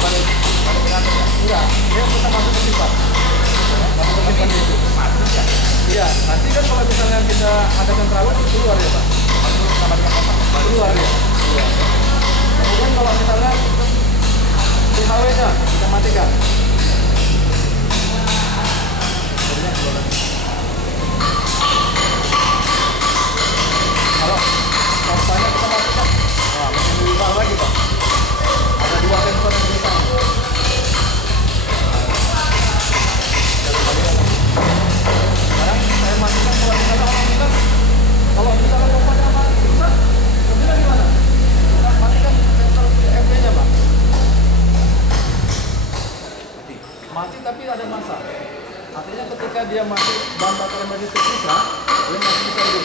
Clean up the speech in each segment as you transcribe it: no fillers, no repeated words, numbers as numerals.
balik pengatur ya? Enggak, dia bisa masuk ke pipa. Masuk ke pipa itu. Masuk ya? Iya, nanti kan kalau misalnya kita ada sentrawan itu keluar ya Pak. Masuk sama dengan apa? Keluar ya. Iya. Kemudian kalau misalnya PHW-nya kita matikan. Kalau pompanya kita matikan, nah mesin berubah lagi Pak. Ada dua sensor yang di sana. Sekarang saya matikan kalau misalnya orang bilang, kalau misalnya pompanya rusak, kemudian gimana? Kita matikan sensor FP-nya Pak. Mati tapi ada masa. Artinya ketika dia masih bahan bakar yang masih tersisa, dia masih bisa hidup.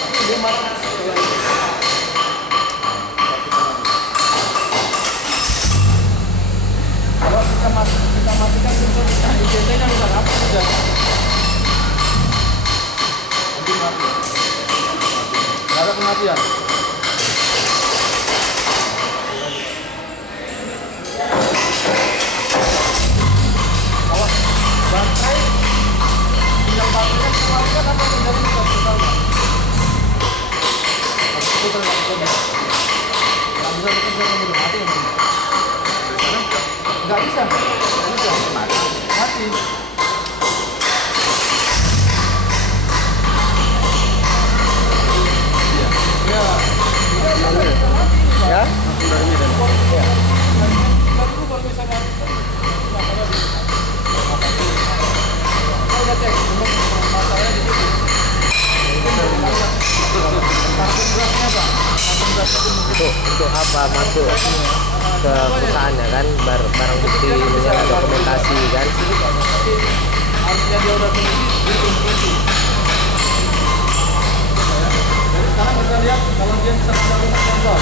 Tapi dia mati setelah itu. Kalau kita matikan sensor IGT-nya misalnya apa sudah? Nanti mati. Nggak ada kematian. Kalau baterai tinggal baterainya keluarkan apa terjadi bisa totalnya? Itu tergantung. Nggak bisa kita bisa mati ya mungkin. Nggak bisa mati. Ya. Ya. Baru baru bisa mati. Udah cek, masalahnya di situ. Kartu beratnya Pak. Untuk apa masuk ke perusahaannya kan barang bukti ini ada dokumentasi kan. Harusnya dia udah teliti. Jadi sekarang kita lihat kalau dia bisa masuk sensor.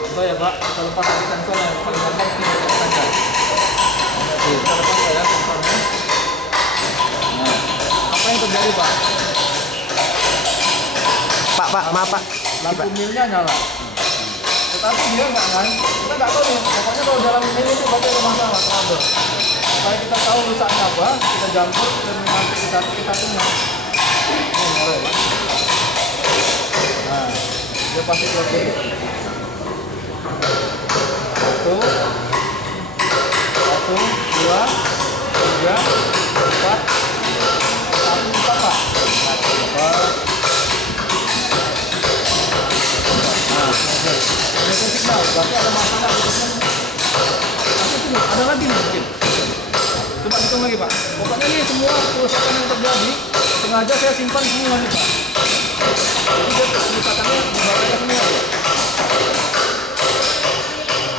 Contoh ya Pak, kita lepas dari sensornya yang paling gampang kita saja. Kita lepas ya sensornya. Nah, apa yang terjadi Pak? Pak, maaf Pak. Lampu milnya nyala. Tetapi dia nggak kan? Kita nggak tahu nih. Pokoknya kalau dalam mil itu berarti ada masalah kabel. Supaya kita tahu rusaknya apa, kita jangkau dan mengambil satu-satunya. Ini mulai Pak. Nah, dia pasti seperti satu, dua, tiga, empat, Pak. Empat. Ada signal, berarti ada masalah ada lagi nih mungkin. Coba hitung lagi Pak. Pokoknya ini semua kerusakan yang terjadi sengaja saya simpan semua nih Pak. Jadi dia kerusakannya dibawakan semua ya.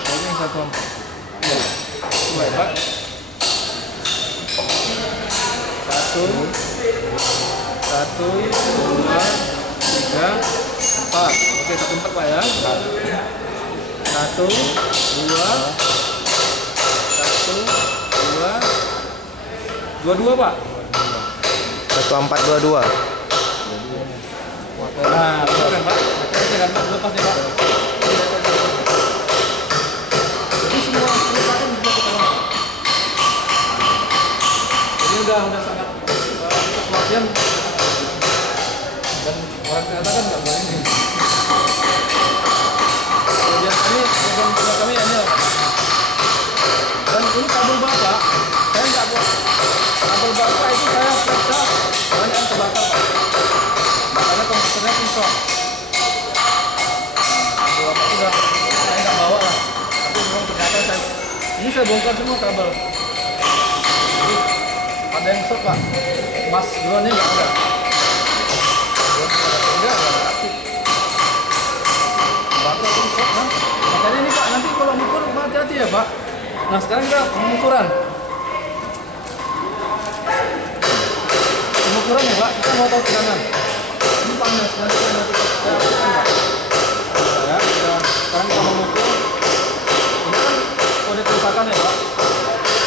Ini yang saya contoh. Iya. Coba ya Pak. Satu, dua, tiga, empat. Oke, 1, 4 Pak ya. 1, 2, 22 Pak. 1422. Nah, betul kan Pak? Oke, kan Pak, lepas nih Pak. Jadi semua kerusakan bisa kita lihat. Jadi udah sangat untuk pelatihan dan orang ternyata kan nggak berani. Kemudian ini program kami ini Pak. Dan ini kabel bapak, saya nggak buat kabel bapak itu saya periksa banyak yang terbakar Pak. Makanya komputernya pincok. Kabel bapak sudah saya nggak bawa lah, tapi memang ternyata ini saya bongkar semua kabel. Jadi ada yang short Pak, mas duluannya nggak ada. Enggak aktif. Bapak itu short kan? Makanya ini Pak, nanti kalau ngukur hati-hati ya Pak. Nah sekarang kita pengukuran ya Pak, kita mau tahu tekanan. Ini panas, nanti kita lakukan Pak. Ya, sekarang kita mengukur. Ini kan kode kerusakan ya Pak.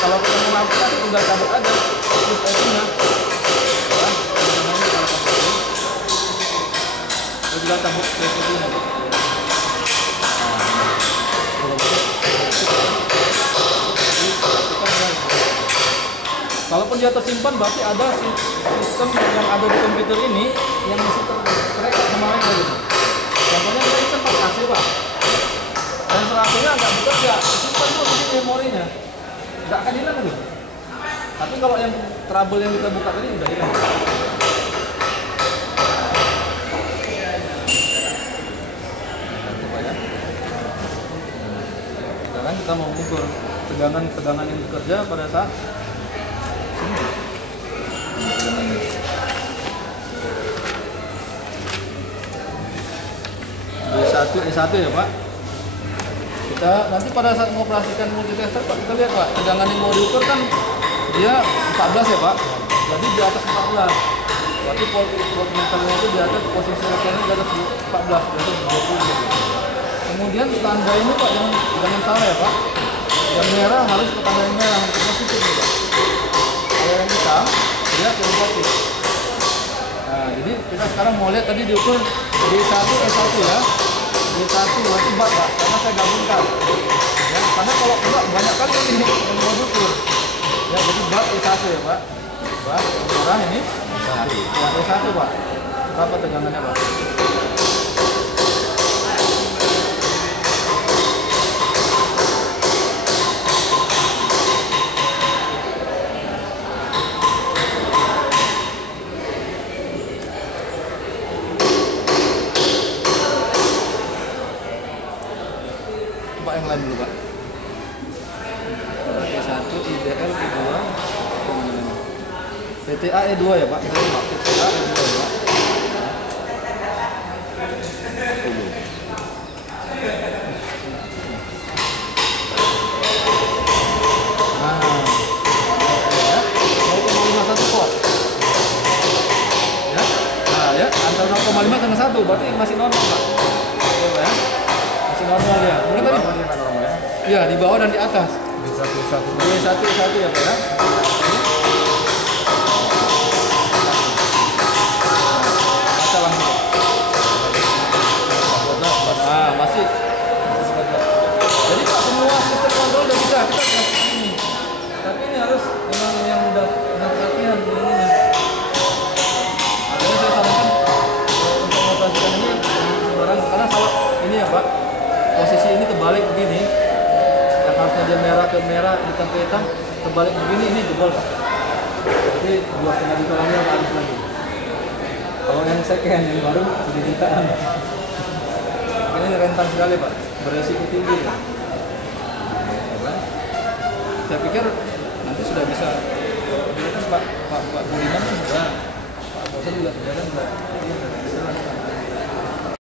Kalau kita mau ngapain nanti tinggal cabut aja terus IC-nya. Ya, namanya kalau cabut ini. Kita tinggal cabut IC-nya Pak. Kalaupun dia tersimpan berarti ada sistem yang ada di komputer ini yang mesti terrekam sama mereka gitu. Contohnya ini kan pakai AC Pak. Sensor AC-nya nggak bekerja, simpan dulu di memorinya, nggak akan hilang gitu. Tapi kalau yang trouble yang kita buka tadi udah hilang. Sekarang kita mau mengukur tegangan yang bekerja pada saat sini. E1 ya Pak. Kita nanti pada saat mengoperasikan multitester Pak, kita lihat Pak, tegangan yang mau diukur kan dia 14 ya Pak. Jadi di atas 14. Berarti voltmeternya itu di atas, posisi referensinya di atas 14, di atas 20. Kemudian tanda ini Pak, jangan salah ya Pak. Yang merah harus ke tanda yang merah, untuk positif nih Pak. Kalau yang hitam, dia ke negatif. Nah, jadi kita sekarang mau lihat tadi diukur D1, E1 ya. D1 berarti bat Pak, karena saya gabungkan. Ya, karena kalau enggak banyak kali ini yang mau diukur. Ya, jadi bat E1 ya Pak. Bat merah ini E1. Ya, E1 Pak. Berapa tegangannya Pak? Yang lain dulu Pak. E1, IDL, E2, PTA E2 ya Pak. PTA E2 ya Pak. Nah, ya, 0,51 volt. Ya, nah ya, antara 0,5 dengan 1 berarti masih normal Pak. Ya, masih normal ya. Mungkin tadi ya, di bawah dan di atas. D1 ya Pak ya. Baca langsung. Nah, masih. Jadi Pak, semua sistem kontrol udah bisa kita kasih ini. Tapi ini harus memang yang udah latihan ininya. Makanya saya sarankan untuk mengoperasikan ini sembarang, karena kalau ini ya Pak, posisi ini terbalik begini. Yang harusnya dia merah ke merah, hitam ke hitam, terbalik begini, ini jebol Pak. Jadi 2,5 juta lagi yang habis lagi. Kalau yang second, yang baru 7 jutaan. Ini rentan sekali Pak, beresiko tinggi ya. Saya pikir nanti sudah bisa. Pak Budiman sudah, Pak Bosan juga sudah kan sudah.